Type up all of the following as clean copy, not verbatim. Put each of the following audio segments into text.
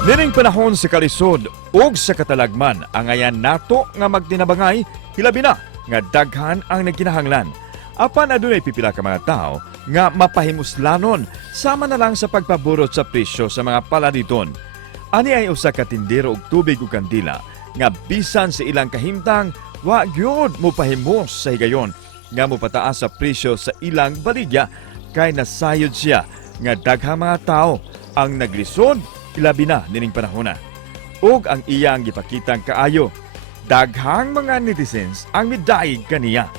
Nining panahon sa kalisod ug sa katalagman ang ayan nato nga magtinabangay hilabi na nga daghan ang nagkinahanglan. Apan adunay pipila ka mga tao nga mapahimuslanon sama na lang sa pagpaburot sa presyo sa mga paladiton. Ani ay usa ka tindero og tubig ug kandila nga bisan sa ilang kahimtang wa gyud mo pahimos sa higayon nga mopataas sa presyo sa ilang baligya kay nasayod siya nga daghang mga tao ang naglisod ilabi na nining panahona. Ug ang iyang gipakitang kaayo, daghang mga netizens ang midayeg kaniya.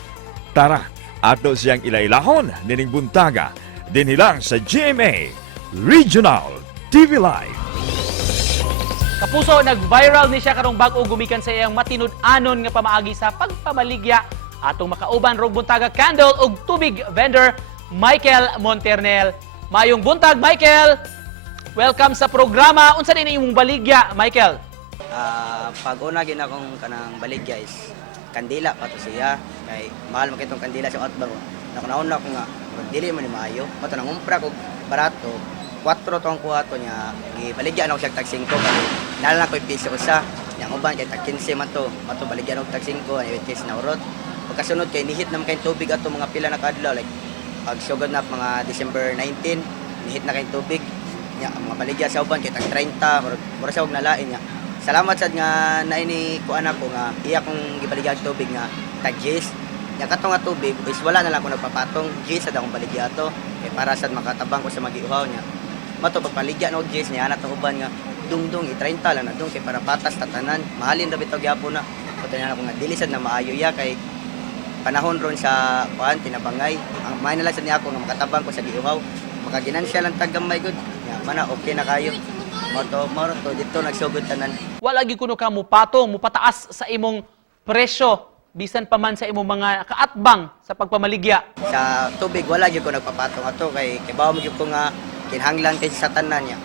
Tara, ato siyang ilailahon nining buntaga dinhi lang sa GMA Regional TV Live. Kapuso, nag-viral ni siya karong bag-o gumikan sa iyang matinud-anon nga pamaagi sa pagpamaligya atong makauban rog buntaga candle ug tubig vendor Michael Monternel. Mayong buntag, Michael. Welcome sa programa. Unsa din imong baligya, Michael? Pag una gina kong kanang baligya is kandila pa to siya kay mahal mo kitong kandila sa outback. Nakunauna ko nga dili man ni maayo. Mato nang umpra ko barato. 4 tong kuha to niya. Gibaligya na ko siya tag 5 kay nala ko piso usa. Yang uban kay tag 15 man to. Mato baligya na ko tag 5 ay which na urot. Pagkasunod kay nihit na kay tubig ato mga pila na kadlaw like pag sugod na mga December 19 nihit na kay tubig. Ya, mga baligya sa uban kay tag 30 mura sa og nalain niya. Salamat sad nga naini ko anak ko nga iya kong gibaligya og tubig nga tag Gis. Ya kato nga tubig is wala na lang ko nagpapatong Gis sad akong baligya to kay para sad makatabang ko sa magiuhaw niya. Mato pagpaligya na og Gis niya ana tong uban nga dungdung i 30 lang na dong kay para patas tatanan. Mahalin ra bitaw gyapon na. Kuto na ko nga dili sad na maayo ya kay panahon ron sa kuan tinabangay. Ang may na lang sad niya ako nga makatabang ko sa giuhaw. Makaginansya lang tagamay gud. Mana okay na kayo. Moto dito nagsugod tanan. Wala gi kuno ka mo patong, mo pataas sa imong presyo bisan pa man sa imong mga kaatbang sa pagpamaligya. Sa tubig wala gyud ko nagpapatong ato kay bawo mo gyud ko nga kinahanglan kay sa tanan niya.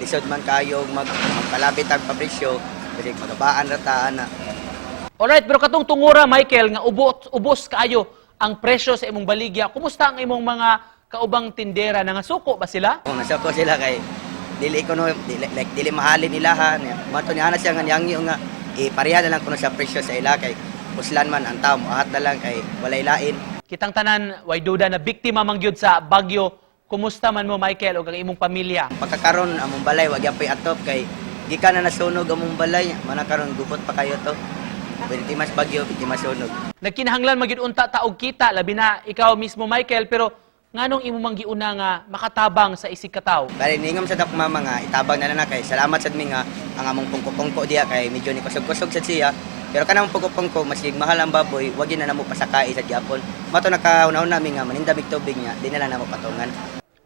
Lisod man kayo magpalapit ang papresyo kasi magabaan ra ta ana. Alright, pero katong tungura, Michael, nga ubos kaayo ang presyo sa imong baligya. Kumusta ang imong mga kaubang tindera na nga suko ba sila? Kung nasa ko sila kay dili mahalin ilahan. Mato ni ana siya nga niyangyo nga ipareha na lang kuno sa presyo sa ila kay puslan man ang tao moahat na lang kay walay lain. Kitang tanan way duda na biktima man gyud sa bagyo. Kumusta man mo, Michael, o ang imong pamilya? Pagkakaron among balay wag yapay atop kay gikan na nasunog among balay mana karon gubot pa kayo to. Biktimas bagyo, biktimas sunog. Nagkinahanglan magyud unta taog kita labi na ikaw mismo, Michael, pero nganong imo man giuna nga makatabang sa isig ka tawo? Bali ningam sa dak mama nga itabang na na kay salamat sad mi nga ang among pungko-pungko diya kay medyo ni kusog-kusog sad siya. Pero kanang pungko-pungko mas mahal ang baboy, wag na namo pasakay sa gyapon. Mato nakauna-una mi nga maninda mig tubig niya, di na lang namo patungan.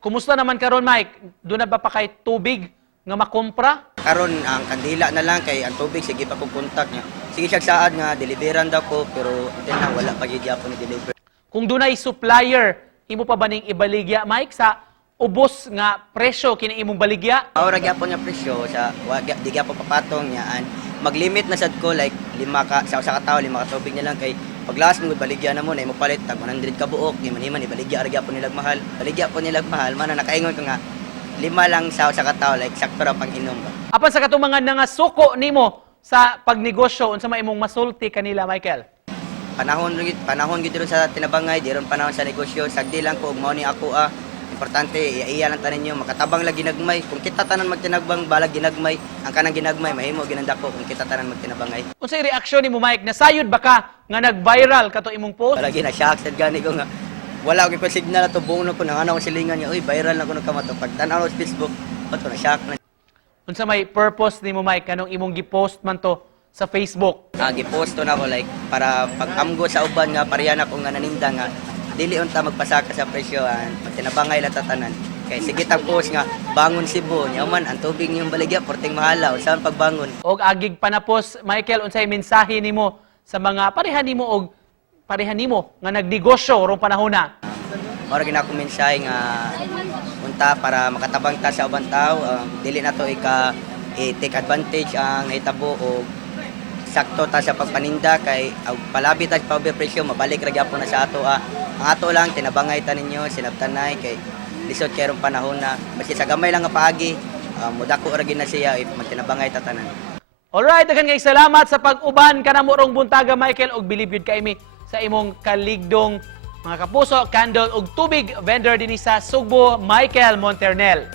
Kumusta naman karon, Mike? Doon na ba pa kay tubig nga makompra? Karon ang kandila na lang kay ang tubig sige pa kong kontak niya. Sige siya saad nga deliveran daw ko pero until na wala pa gyud gyapon ni deliver. Kung dunay supplier, imo pa ba ning ibaligya, Mike, sa ubos nga presyo kini imong baligya? Ora gyapon nga presyo sa di gyapon papatong niya and maglimit na sad ko like 5 ka sa usa ka tawo 5 ka tubig na lang kay paglas mo baligya na mo na imo palit tag 100 ka buok ni man ibaligya ra gyapon nilag mahal. Baligya po nilag mahal man nakaingon ko nga 5 lang sa usa ka tawo like sakto ra pang inom ba. Apan sa katong mga nangasuko nimo sa pagnegosyo unsa may imong masulti kanila, Michael? Panahon gid ron sa tinabangay, di ron panahon sa negosyo, sagdi lang ko ug mao ni ako importante iya lang tanan niyo makatabang lagi ginagmay. Kung kita tanan magtinagbang balag ginagmay, ang kanang ginagmay mahimo ginandako kung kita tanan magtinabangay. Unsay reaksyon nimo, Mike? Nasayod ba ka nga nag-viral kato imong post? Lagi na shock sad gani ko nga wala ko signal ato buong ko nang ano ko silingan niya, uy viral na ko nagkamato pag tan-aw sa Facebook, bato na shock na. Unsa may purpose nimo, Mike, kanong imong gi-post man to sa Facebook? Gipost to na ko like para pag-amgo sa uban nga pareha na ko nga naninda nga dili unta magpasaka sa presyo magtinabangay la tatanan. Kay sige tag post nga bangon Cebu nya man ang tubig niyong baligya porting mahala usahan pagbangon. Og agig panapos, Michael, unsay mensahe nimo sa mga pareha nimo nga nagnegosyo rong panahona? Mora gina ko mensahe nga unta para makatabang ta sa ubang tao, dili na to i-take advantage ang hitabo o sakto ta sa pagpaninda kay palabi ta sa presyo mabalik ra gyapon na sa ato. Ang ato lang tinabangay ta ninyo sinabtanay kay lisod kay rong panahon na basi sa gamay lang nga paagi mudako ra gid na siya if magtinabangay tatanan. Alright, daghan kay salamat sa pag-uban kanamo rong buntaga Michael og bilib yun kay mi sa imong kaligdong mga kapuso, candle ug tubig vendor dinhi sa Sugbo, Michael Monternel.